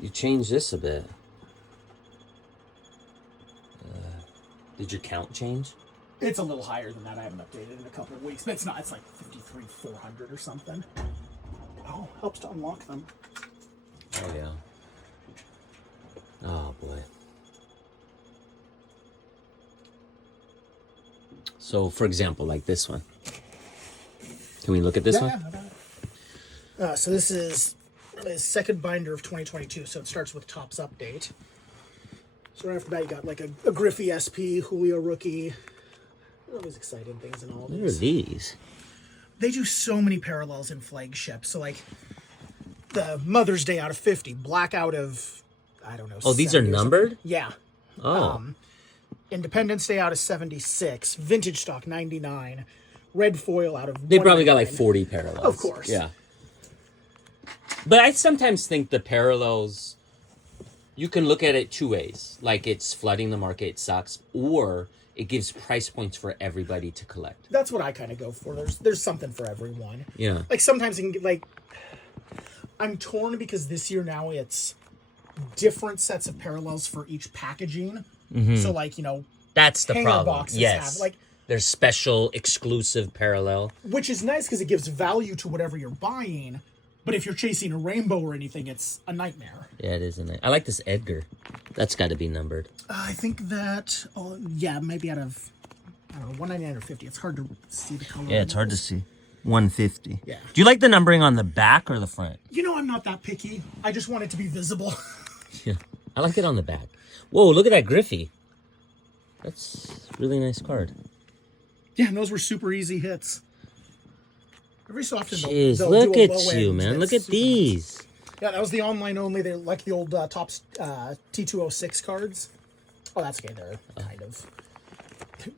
You changed this a bit. Did your count change? It's a little higher than that. I haven't updated in a couple of weeks. But it's not. It's like 53,400 or something. Oh, helps to unlock them. Oh, yeah. Oh, boy. So, for example, like this one. Can we look at this one? Yeah, I got it. So this is the second binder of 2022. So it starts with Topps Update. So right after that, you got like a Griffey SP, Julio Rookie. All these exciting things and all What are this. these? They do so many parallels in flagship. So like the Mother's Day out of 50, Black out of, I don't know. Oh, these are numbered? Yeah. Oh. Independence Day out of 76, Vintage Stock 99, Red Foil out of They probably got like 40 parallels. Of course. Yeah. But I sometimes think the parallels, you can look at it two ways. Like it's flooding the market, it sucks, or it gives price points for everybody to collect. That's what I kind of go for. There's something for everyone. Yeah. Like sometimes you can get like, I'm torn because this year now it's different sets of parallels for each packaging. Mm-hmm. So like, you know, that's the hanger problem. boxes Yes. have like, there's special exclusive parallel. which is nice because it gives value to whatever you're buying. But if you're chasing a rainbow or anything, it's a nightmare. Yeah, it is a nightmare. I like this Edgar. That's got to be numbered. I think that, yeah, maybe out of, I don't know, 199 or 50. It's hard to see the color. Yeah, it's hard to see. 150. Yeah. Do you like the numbering on the back or the front? You know, I'm not that picky. I just want it to be visible. Yeah, I like it on the back. Whoa, look at that Griffey. That's a really nice card. Yeah, and those were super easy hits. Every so often, Jeez, they'll look do a at low you, end man. that's Look at super these. nice. Yeah, that was the online only. They're like the old Topps T206 cards. Oh, that's okay. They're kind of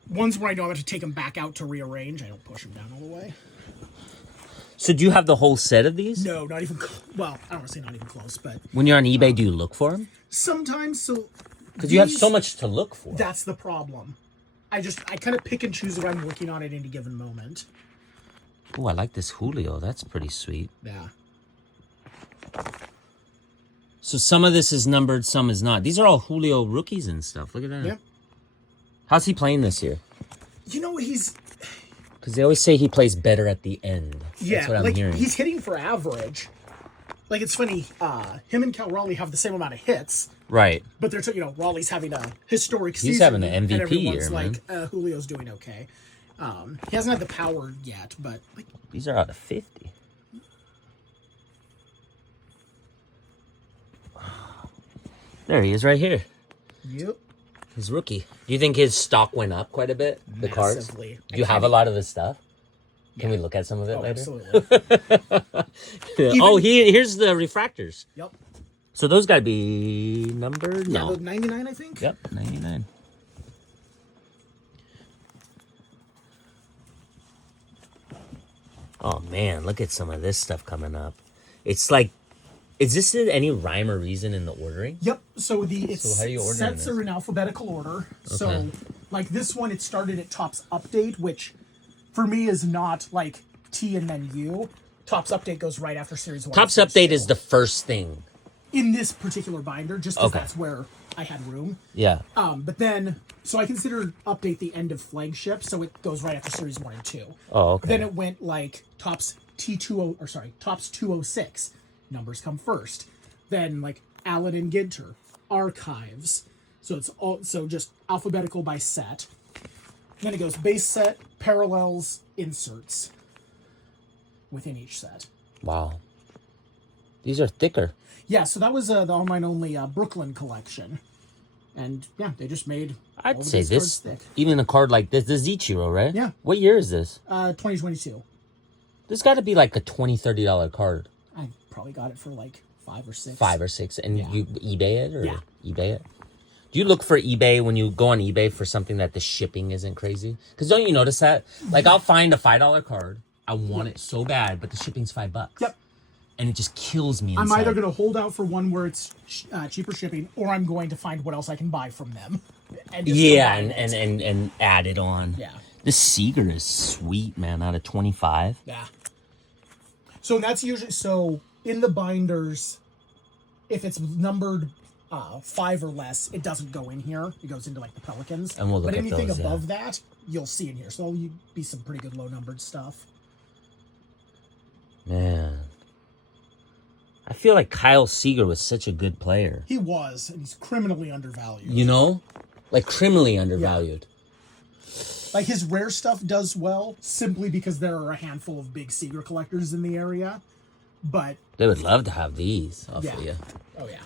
ones where I know I have to take them back out to rearrange. I don't push them down all the way. So do you have the whole set of these? No, not even. Well, I don't want to say not even close, but When you're on eBay, do you look for them? sometimes. So Because you have so much to look for. That's the problem. I kind of pick and choose what I'm working on at any given moment. Oh, I like this Julio. That's pretty sweet. Yeah. So some of this is numbered, some is not. These are all Julio rookies and stuff. Look at that. Yeah. How's he playing this year? You know, he's Because they always say he plays better at the end. That's what I'm like hearing. he's hitting for average. Like it's funny, him and Cal Raleigh have the same amount of hits, Right. but they're Raleigh's having a historic season. He's having an and MVP everyone's year, man. Julio's doing okay. He hasn't had the power yet, but like, These are out of 50. There he is right here. yep. His rookie. Do you think his stock went up quite a bit? The cards? Massively. Do you have a lot of this stuff? Can we look at some of it later? Absolutely. Oh, here's the refractors. Yep. So those got to be numbered? Yeah, No. the 99, I think. Yep, 99. Oh, man, look at some of this stuff coming up. It's like, is this any rhyme or reason in the ordering? Yep. So how are you ordering sets this? are in alphabetical order. Okay. So like this one, it started at Topps Update, which for me is not like T and then U. Topps Update goes right after Series 1. Topps and Series Update 2. is the first thing. in this particular binder, just because Okay. that's where I had room. Yeah. But then, so I consider Update the end of Flagship, so it goes right after Series 1 and 2. Oh, okay. Then it went like Topps Topps 206. Numbers come first. Then like Allen and Ginter, Archives. So it's all just alphabetical by set. Then it goes base set, parallels, inserts within each set. Wow. These are thicker. Yeah, so that was the online only Brooklyn collection. And yeah, they just made all I'd the say base this, cards thick. even a card like this is Ichiro, right? Yeah. What year is this? 2022. This got to be like a $20, $30 card. I probably got it for like 5 or 6. 5 or 6. And Yeah. you eBay it or Yeah. eBay it? Do you look for eBay when you go on eBay for something that the shipping isn't crazy? Because don't you notice that? Like I'll find a $5 card. I want it so bad, but the shipping's $5. Yep. And it just kills me inside. I'm either going to hold out for one where it's cheaper shipping, or I'm going to find what else I can buy from them. And just Yeah, combine it. and add it on. Yeah. This Seeger is sweet, man, out of 25. Yeah. So that's usually, so in the binders, If it's numbered 5 or less, it doesn't go in here. It goes into like the Pelicans. And we'll look but at anything those, above that, you'll see in here. So there'll be some pretty good low numbered stuff. Man. I feel like Kyle Seager was such a good player. He was, and he's criminally undervalued. You know? Like, criminally undervalued. Like, his rare stuff does well, simply because there are a handful of big Seager collectors in the area. But They would love to have these off of you. Oh, yeah.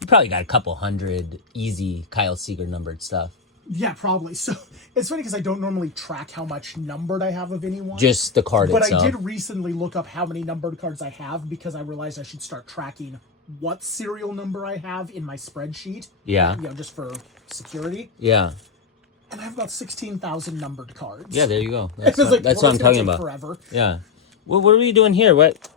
You probably got a couple hundred easy Kyle Seager numbered stuff. Yeah, probably. So, it's funny because I don't normally track how much numbered I have of anyone. Just the card But itself. I did recently look up how many numbered cards I have because I realized I should start tracking what serial number I have in my spreadsheet. Yeah. You know, just for security. Yeah. And I have about 16,000 numbered cards. Yeah, there you go. That's, It's like, that's well, what I'm it's gonna talking take about. Forever. Yeah. What are we doing here? What?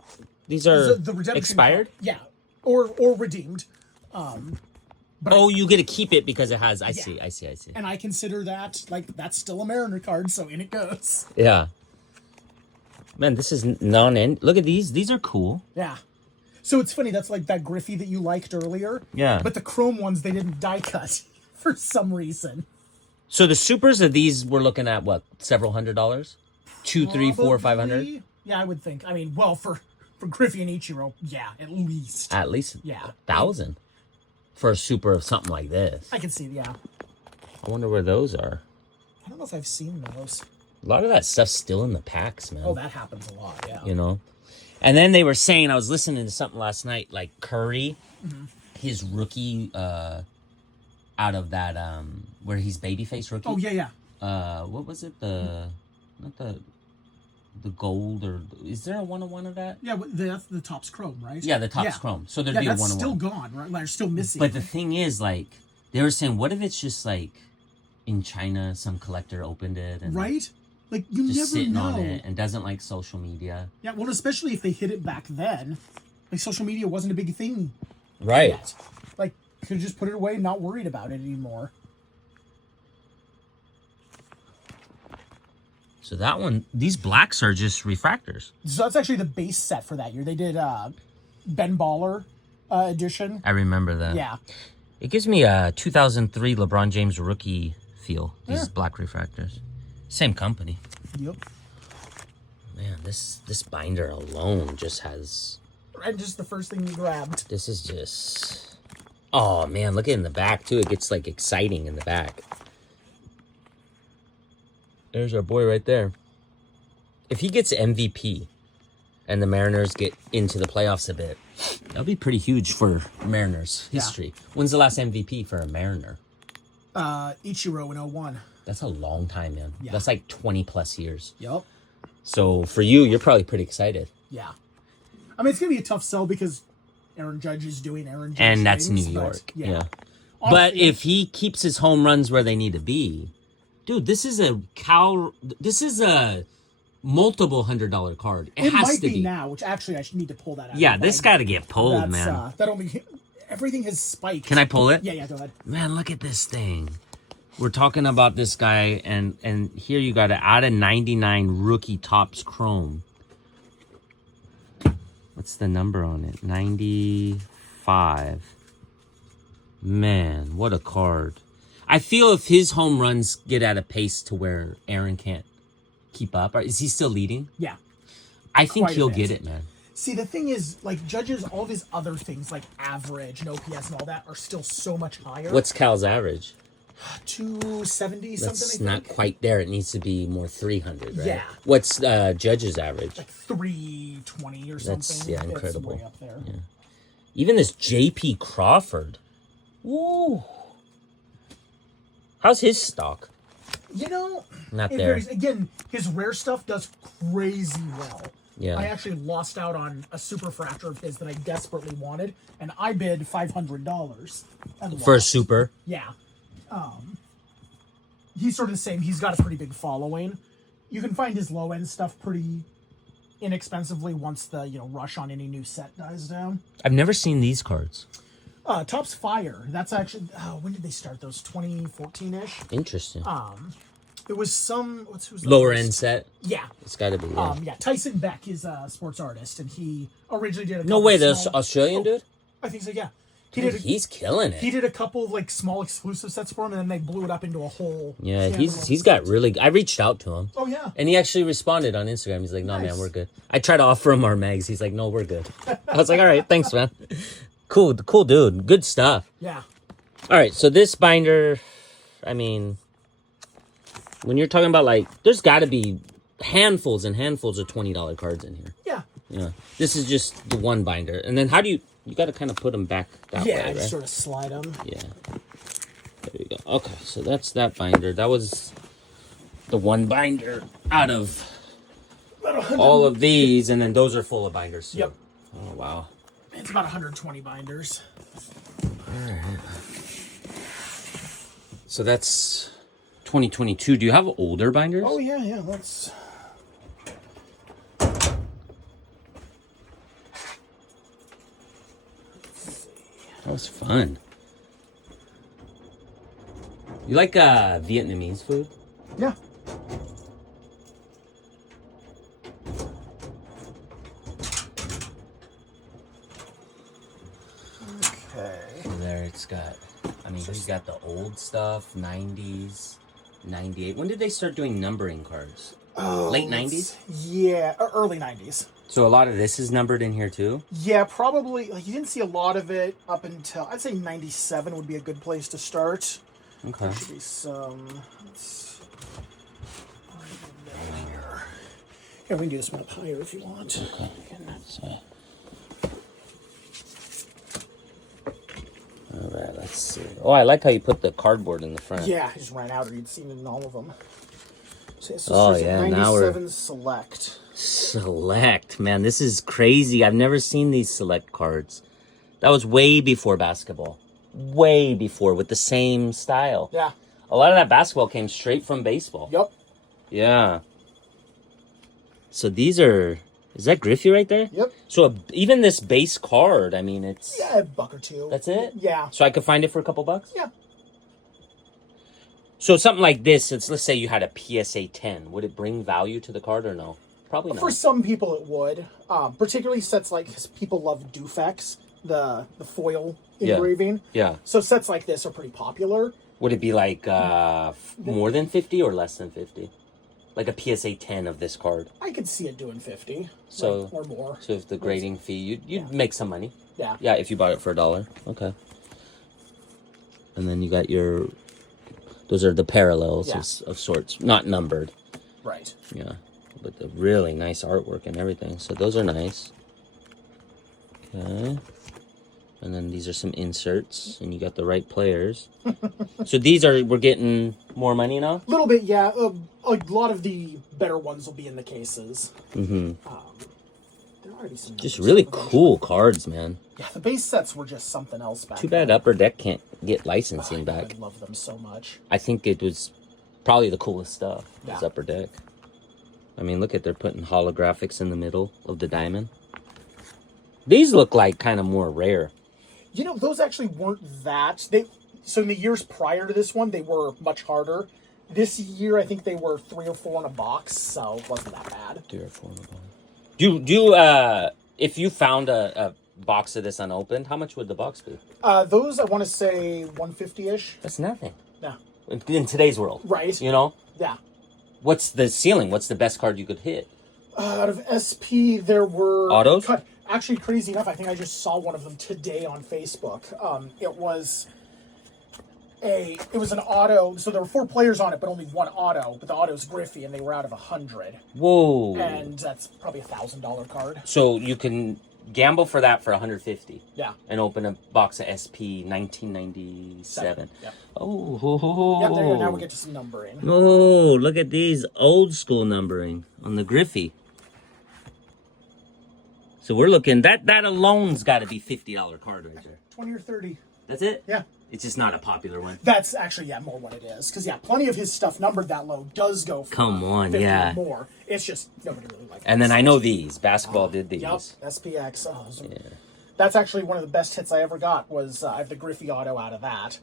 These are The redemption expired? card- yeah. Or redeemed. But Oh, you get to keep it because it has... I Yeah. see. And I consider that, like, that's still a Mariner card, so in it goes. Yeah. Man, this is non-end. Look at these. These are cool. Yeah. So it's funny, that's like that Griffey that you liked earlier. Yeah. But the chrome ones, they didn't die cut for some reason. So the supers of these, we're looking at, what, several $100s? 2, 3, 4, 500? Probably. Yeah, I would think. I mean, well, for Griffey and Ichiro, yeah, at least. At least Yeah. 1,000 for a super of something like this. I can see, yeah. I wonder where those are. I don't know if I've seen those. A lot of that stuff's still in the packs, man. Oh, that happens a lot, yeah. You know? And then they were saying, I was listening to something last night, like Curry, his rookie, out of that, where he's babyface rookie. Oh, yeah. What was it? Not the gold, or is there a 101 of that? Yeah, that's the Topps Chrome, right? Yeah, the Topps Chrome. So there'd be a that's 101. still gone, right? They're still missing. But the thing is, like, they were saying, what if it's just like in China, some collector opened it and right? Like, you just never sitting know. on it and doesn't like social media. Yeah, well, especially if they hit it back then. Like, social media wasn't a big thing Right. yet. Like, you could just put it away, not worried about it anymore. So that one, these blacks are just refractors. So that's actually the base set for that year. They did Ben Baller edition. I remember that. Yeah. It gives me a 2003 LeBron James rookie feel, these black refractors. Same company. Yep. Man, this binder alone just has... And just the first thing you grabbed. This is just... Oh, man, look at it in the back, too. It gets, like, exciting in the back. There's our boy right there. If he gets MVP and the Mariners get into the playoffs a bit, that'll be pretty huge for Mariners history. Yeah. When's the last MVP for a Mariner? Ichiro in 01. That's a long time, man. Yeah. That's like 20 plus years. Yep. So for you, you're probably pretty excited. Yeah. I mean, it's going to be a tough sell because Aaron Judge is doing Aaron Judge and that's things, New York. Yeah. Honestly, but if he keeps his home runs where they need to be, dude, this is a multiple $100 card. It has might to be now, which actually I should need to pull that out. Yeah, this got to get pulled, man. That only everything has spiked. Can I pull it? Yeah, go ahead. Man, look at this thing. We're talking about this guy, and here you got an out of 99 rookie Topps Chrome. What's the number on it? 95. Man, what a card. I feel if his home runs get at a pace to where Aaron can't keep up, or is he still leading? Yeah. I think Quite a he'll bit. get it, man. See, the thing is, like, Judge's, all of his other things, like average and OPS and all that, are still so much higher. What's Cal's average? 270 something, That's I think. not quite there. It needs to be more 300, right? Yeah. What's Judge's average? Like 320 or something. That's, yeah, incredible. It's way up there. Yeah. Even this J.P. Crawford. Woo. How's his stock? You know, Not it there. varies. Again, his rare stuff does crazy well. Yeah. I actually lost out on a superfractor of his that I desperately wanted, and I bid $500. And For a lost. super? Yeah. He's sort of the same. He's got a pretty big following. You can find his low-end stuff pretty inexpensively once the, rush on any new set dies down. I've never seen these cards. Topps Fire. That's actually... when did they start those? 2014-ish? Interesting. It was some who's the Lower artist? end set. Yeah. It's got to be. Yeah. Tyson Beck is a sports artist, and he originally did a No couple way, the small... Australian dude. I think so. Yeah. Dude, he's killing it. He did a couple of like small exclusive sets for him, and then they blew it up into a whole. Yeah, he's got really. I reached out to him. Oh yeah. And he actually responded on Instagram. He's like, "No, man, we're good." I tried to offer him our mags. He's like, "No, we're good." I was like, "All right, thanks, man." Cool dude. Good stuff. Yeah. All right, so this binder, I mean, when you're talking about like, there's got to be handfuls and handfuls of $20 cards in here. Yeah. Yeah. This is just the one binder, and then how do you got to kind of put them back that way, Yeah, right? just sort of slide them. Yeah. There you go. Okay, so that's that binder. That was the one binder out of all of these, and then those are full of binders too. Yep. Oh, wow. It's about 120 binders. All right. So that's 2022. Do you have older binders? Oh, yeah. Let's... That was fun. You like Vietnamese food? Yeah. Okay. So there it's got, I mean, he's got the old stuff, 90s, 98. When did they start doing numbering cards? Late 90s? Yeah, early 90s. So a lot of this is numbered in here too? Yeah, probably. Like, you didn't see a lot of it up until, I'd say 97 would be a good place to start. Okay. There should be some. Yeah, we can do this one up higher if you want. Okay. So. All right, let's see. Oh, I like how you put the cardboard in the front. Yeah, I just ran out, or you'd seen it in all of them. So Oh, yeah, now we're... 97 Select. Select, man, this is crazy. I've never seen these select cards. That was way before basketball. Way before, with the same style. Yeah. A lot of that basketball came straight from baseball. Yep. Yeah. So these are... Is that Griffey right there? Yep. So even this base card, I mean, it's... Yeah, a buck or two. That's it? Yeah. So I could find it for a couple bucks? Yeah. So something like this, let's say you had a PSA 10. Would it bring value to the card or no? Probably not. For some people it would. Particularly sets like, cause people love Dufex, the foil engraving. Yeah. So sets like this are pretty popular. Would it be like more than 50 or less than 50? Like a PSA 10 of this card. I could see it doing 50. So like, or more. So if the grading fee, you'd make some money. Yeah. Yeah, if you bought it for $1. Okay. And then you got your... Those are the parallels of sorts, not numbered. Right. Yeah. But the really nice artwork and everything. So those are nice. Okay. And then these are some inserts, and you got the right players. So these are, we're getting more money now? A little bit, yeah. A lot of the better ones will be in the cases. Mm-hmm. There ought to be some Just really cool cards, man. Yeah, the base sets were just something else back Too bad then. Upper Deck can't get licensing back. I love them so much. I think it was probably the coolest stuff. Yeah. Was Upper Deck. I mean, look at, they're putting holographics in the middle of the diamond. These look like kind of more rare. You know, those actually weren't that. So in the years prior to this one, they were much harder. This year, I think they were 3 or 4 in a box, so it wasn't that bad. 3 or 4 in a box. Do you, if you found a box of this unopened, how much would the box be? Those, I want to say 150-ish. That's nothing. Yeah. In today's world. Right. You know? Yeah. What's the ceiling? What's the best card you could hit? Out of SP, there were... Autos? Actually, crazy enough, I think I just saw one of them today on Facebook. It was an auto, so there were 4 players on it, but only 1 auto. But the auto's Griffey, and they were out of 100. Whoa! And that's probably a $1,000 card. So you can gamble for that for 150. Yeah. And open a box of SP 1997. Yep. Oh. Yep. There you go. Now we get to some numbering. Oh, look at these old school numbering on the Griffey. So we're looking, that alone's got to be $50 card right there. 20 or 30. That's it? Yeah. It's just not a popular one. That's actually, more what it is. Because, plenty of his stuff numbered that low does go for Come on, 50 yeah. or more. It's just nobody really likes it. And then I know these. Basketball did these. Yep, SPX. Oh, that's actually one of the best hits I ever got was I have the Griffey auto out of that.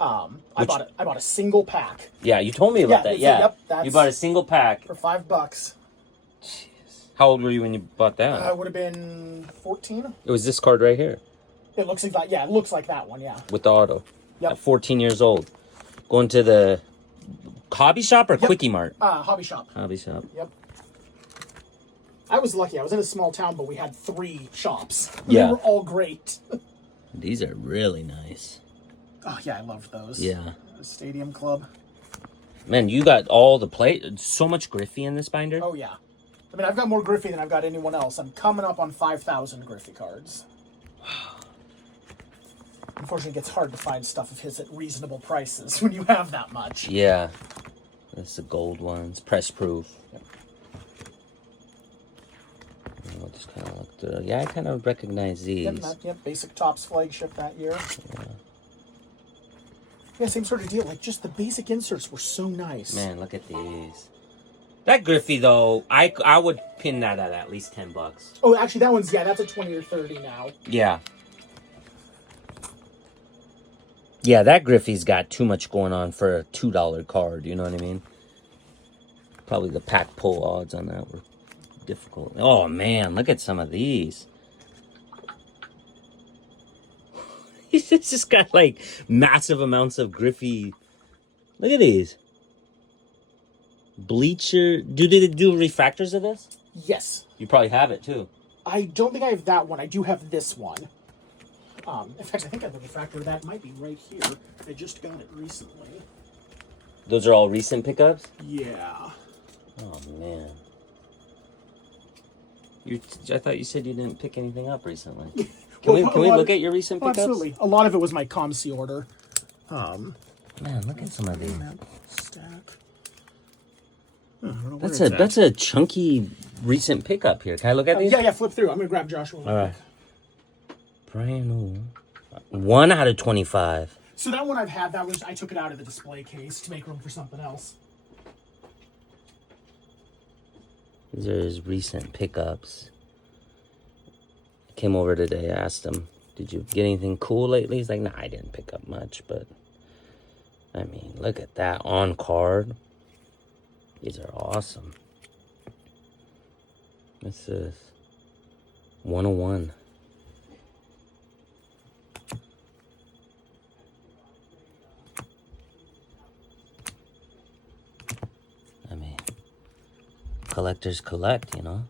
I bought a single pack Yeah, you told me about that. Yeah, yep, that's you bought a single pack. for $5. Jeez. How old were you when you bought that? I would have been 14. It was this card right here It looks like that. Yeah, it looks like that one. Yeah. with the auto. Yep. At 14 years old, going to the hobby shop or Quickie Mart. Hobby shop. Hobby shop. Yep. I was lucky. I was in a small town, but we had 3 shops. Yeah. They were all great. These are really nice. Oh yeah, I loved those. Yeah. Stadium Club. Man, you got all the so much Griffey in this binder. Oh yeah. I mean, I've got more Griffey than I've got anyone else. I'm coming up on 5,000 Griffey cards. Unfortunately, it gets hard to find stuff of his at reasonable prices when you have that much. Yeah. That's the gold ones. Press proof. Yep. I'll just kind of look through. Yeah, I kind of recognize these. Yep, basic Topps flagship that year. Yeah, same sort of deal. Like, just the basic inserts were so nice. Man, look at these. That Griffey, though, I would pin that at least $10. Oh, actually, that one's, that's a 20 or 30 now. Yeah. Yeah, that Griffey's got too much going on for a $2 card, you know what I mean? Probably the pack pull odds on that were difficult. Oh, man, look at some of these. He's just got, like, massive amounts of Griffey. Look at these. Bleacher. Do they do refractors of this? Yes. You probably have it, too. I don't think I have that one. I do have this one. In fact, I think I have the refractor of that. Might be right here. I just got it recently. Those are all recent pickups? Yeah. Oh, man. I thought you said you didn't pick anything up recently. Can we look at your recent pickups? Absolutely. A lot of it was my ComC order. Man, look at some of these. Stack. That's a chunky recent pickup here. Can I look at these? Yeah, flip through. I'm going to grab Joshua. All right. Brand new. 1 out of 25. So that one I've had, I took it out of the display case to make room for something else. These are his recent pickups. I came over today, asked him, did you get anything cool lately? He's like, nah, I didn't pick up much, but I mean, look at that on card. These are awesome. This is 101. I mean, collectors collect, you know?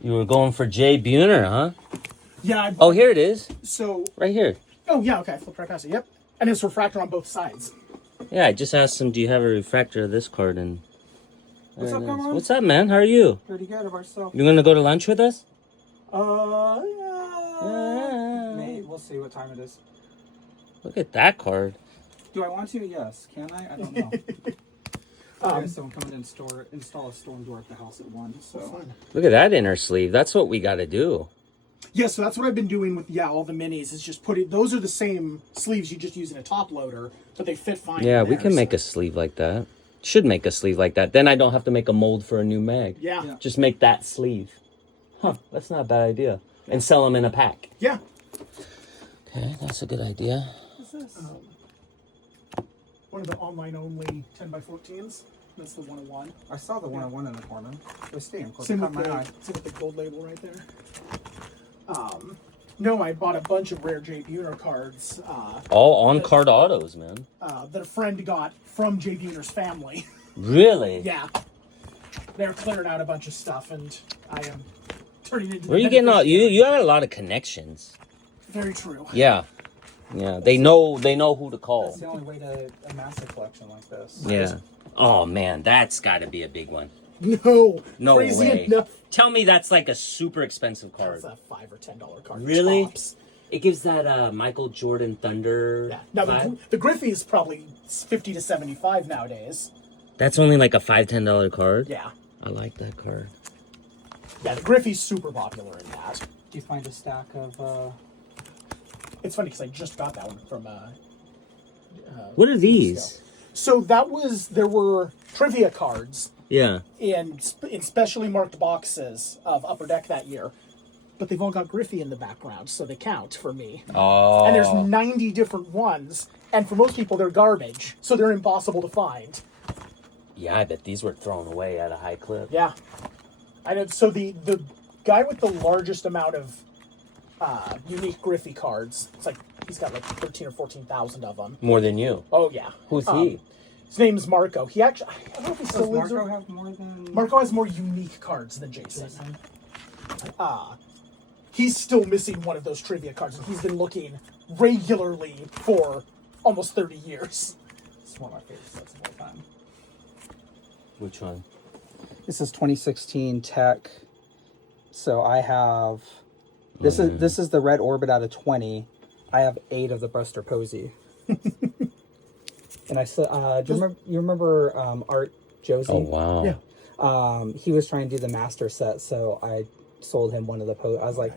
You were going for Jay Buhner, huh? Yeah. Oh, here it is. So. Right here. Oh, yeah, okay. I flipped right past it. Yep. And it's refractor on both sides. Yeah, I just asked him, do you have a refractor of this card? And What's up, Cameron? what's up, man? How are you? Pretty good of ourselves. You gonna go to lunch with us? Yeah. Maybe. We'll see what time it is. Look at that card. Do I want to? Yes. Can I? I don't know. I have someone come in and install a storm door at the house at 1. So. Look at that inner sleeve. That's what we got to do. Yeah, so that's what I've been doing with all the minis. Is just those are the same sleeves you just use in a top loader, but they fit fine. Yeah, we can make a sleeve like that. Should make a sleeve like that. Then I don't have to make a mold for a new mag. Yeah. Just make that sleeve. Huh, that's not a bad idea. And sell them in a pack. Yeah. Okay, that's a good idea. What's this? One of the online-only 10x14s. That's the 101. I saw the 101 in the corner. They stay in close. Same Caught with my eye. the gold label right there. No, I bought a bunch of rare Jay Buhner cards. All on-card autos, man. That a friend got from Jay Buhner's family. Really? Yeah. They're clearing out a bunch of stuff, and I am turning into... Where are you getting all... You have a lot of connections. Very true. Yeah. Yeah, they know who to call. That's the only way to amass a collection like this. Yeah. Oh, man, that's got to be a big one. No. No Crazy way. enough. Tell me that's like a super expensive card. That's a $5 or $10 card. Really? Tops. It gives that Michael Jordan Thunder Yeah. Now, vibe. the Griffey is probably 50 to 75 nowadays. That's only like a $5, $10 card? Yeah. I like that card. Yeah, the Griffey's super popular in that. Do you find a stack of... It's funny because I just got that one from What are these? So there were trivia cards Yeah. in specially marked boxes of Upper Deck that year, but they've all got Griffey in the background, so they count for me. Oh. And there's 90 different ones, and for most people they're garbage, so they're impossible to find. Yeah, I bet these were thrown away at a high clip. Yeah, I know. So the guy with the largest amount of unique Griffey cards, it's like he's got like 13 or 14,000 of them. More than you. Oh yeah. Who's he? His name's Marco. He actually, I don't know if he still Does lives. Marco have more than... Marco has more unique cards than Jason. He's still missing one of those trivia cards, and he's been looking regularly for almost 30 years. It's one of my favorite sets of all time. Which one? This is 2016 Tech. So I have... This is the red orbit out of 20. I have 8 of the Buster Posey. And I said, do you remember Art Josie? Oh, wow. Yeah. He was trying to do the master set, so I sold him one of the I was like,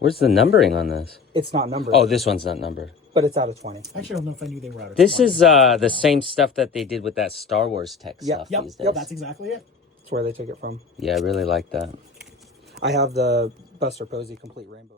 Where's the numbering on this? it's not numbered. Oh, this one's not numbered. But it's out of 20. I actually don't know if I knew they were out of This 20. is the same stuff that they did with that Star Wars tech stuff Yep, these days. yep, that's exactly it. That's where they took it from. Yeah, I really like that. I have the Buster Posey Complete Rainbow.